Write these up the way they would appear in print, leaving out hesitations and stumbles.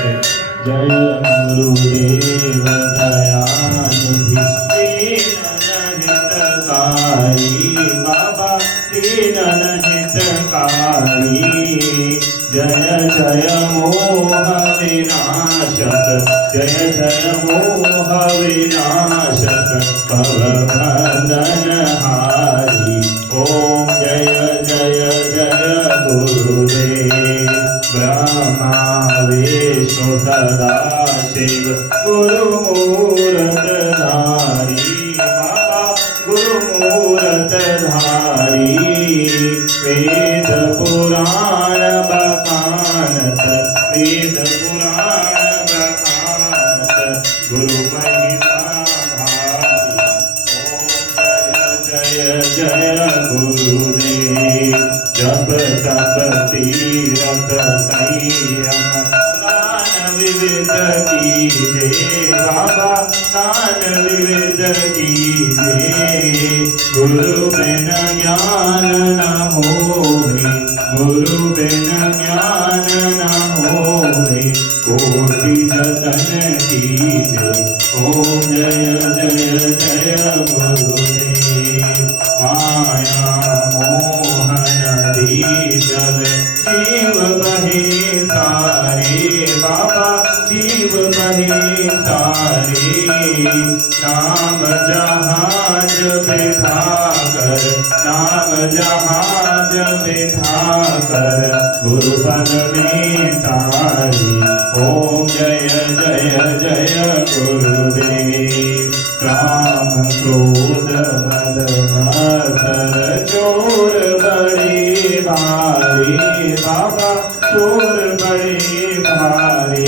जय गुरुदेव दयानिधि दीनन हितकारी बाबा दीनन हितकारी जय जय मोह विनाशक जय जय मोह विनाशक भवबंधन हारी ओम जय जय जय गुरुदेव ब्रह्मा विष्णु सदा शिव गुरुमूर्त धारी बाबा गुरुमूर्त धारी वेद पुराण बखानत वेद पुराण बखानत गुरु महिमा भारी ओम जय जय गुरुदेव जप तप तीरथ संयम दान विविध कीजे बाबा दान विविध कीजे गुरु बिन ज्ञान न होवे गुरु बिन ज्ञान न होवे कोटि जतन कीजे ओम जय जय जय गुरुदेव माया मोहन दीजल जीव बहे सारे बाबा जीव बहे सारे नाम जहाज बिठा कर नाम जहाज बिठा कर गुरु पद में तारी ओम जय जय जय गुरुदेव काम क्रोध मद मत्सर चोर बड़े भारी बाबा चोर बड़े भारी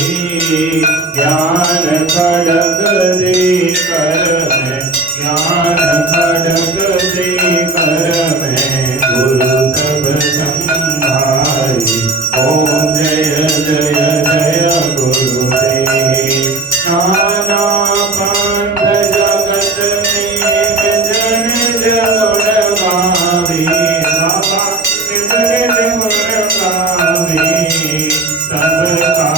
ज्ञान खड़ग दे कर मैं ज्ञान खड़ग दे कर मैं गुरु सब संभारी ओम जय जय जय गुरुदेव नाना पंथ जगत में निज निज गुण गावे बाबा निज निज गुण गावे सबका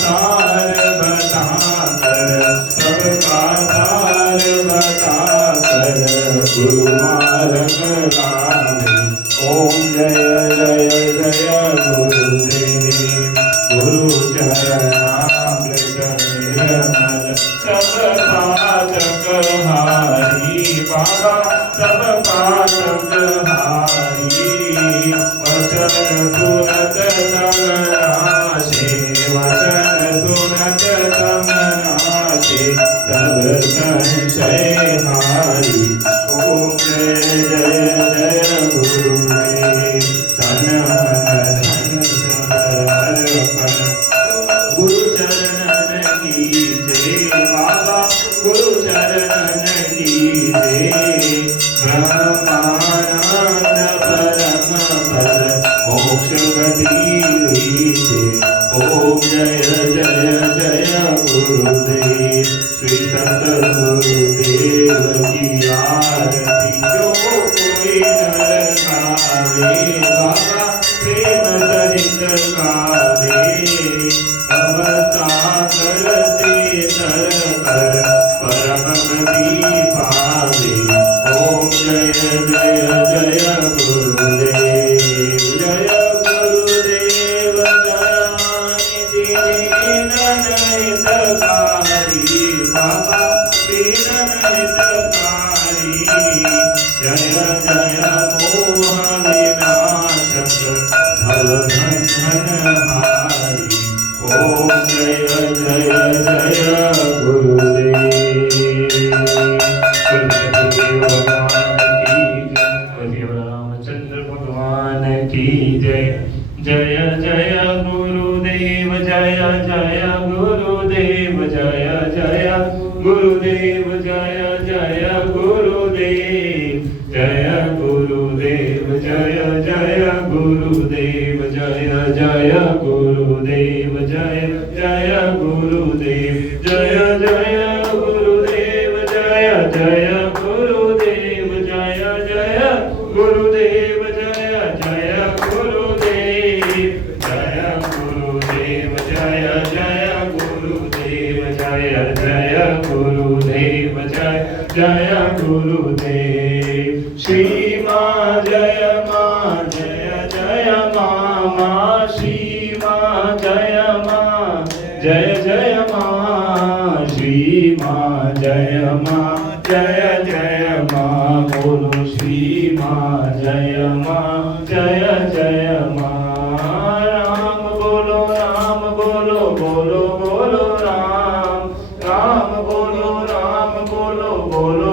सार बता कर सबका सार बता कर गुरु मार्ग लावे ओम जय जय जय गुरुदेव गुरु चरणामृत निर्मल सब पातक हारी बाबा सब पातक हारी वचन सुनत तमनाशे वचन सुनत तमनाशे सब संशय हारी ओम जय जय जय गुरुदेव तन मन धन सब अर्पण गुरु चरणन की जय बाबा गुरु चरणन की जय ब्रह्मानंद परम पद मोक्ष गति लीजे ओम जय जय जय गुरुदेव श्री सतगुरुदेव की आरती जो कोई नर गावे बाबा प्रेम सहित गावे अवसागर से तर कर परम गति पावे ओम जय जय जय गुरुदेव जय गुरुदेव दयानिधि दीनन हितकारी बाबा दीनन हितकारी जय जय मोह विनाशक भवबंधन हारी ओम जय जय जय गुरुदेव रामचंद्र भगवान की जय जय जय गुरुदेव जय जय गुरुदेव जय जय गुरुदेव जय जय गुरुदेव जय गुरुदेव जय जय गुरुदेव जय जय गुरुदेव जय जय गुरुदेव जय जय गुरुदेव जय जय गुरुदेव जय जय गुरुदेव जय जय गुरुदेव जय गुरुदेव जय जय जय जय गुरुदेव जय जय गुरुदेव श्री माँ जय माँ श्री माँ जय जय माँ श्री माँ जय माँ बोलो श्री माँ जय जय माँ राम बोलो बोलो बोलो राम राम बोलो बोलो